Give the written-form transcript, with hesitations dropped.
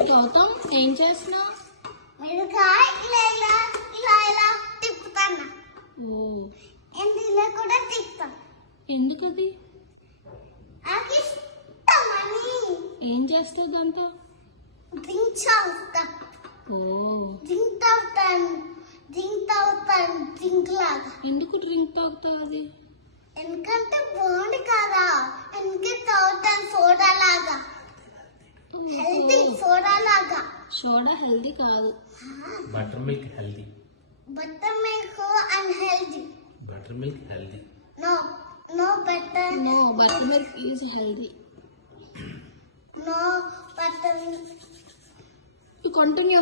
గౌతమ్ ఏం చేస్తున్నావు? ఇలా తిప్పుతాను. ఓ ఇలా కూడా తిప్పుతాను. ఎందుకది? నాకు ఇష్టమని. ఏం చేస్తావు దాంతో? డ్రింక్ తాగుతా. ఓ డ్రింక్ తాగుతాను. డ్రింక్ లాగా. ఎందుకు డ్రింక్ తాగుతావు అది? ఎందుకంటే బాగుంది కదా. ఎందుకంటే తాగుతాను సోడా లాగా. హెల్తీ సోడా లాగా. సోడా హెల్తీ కాదు. Buttermilk healthy. Buttermilk unhealthy. Buttermilk healthy. No butter. No buttermilk is healthy. No butter. You continue.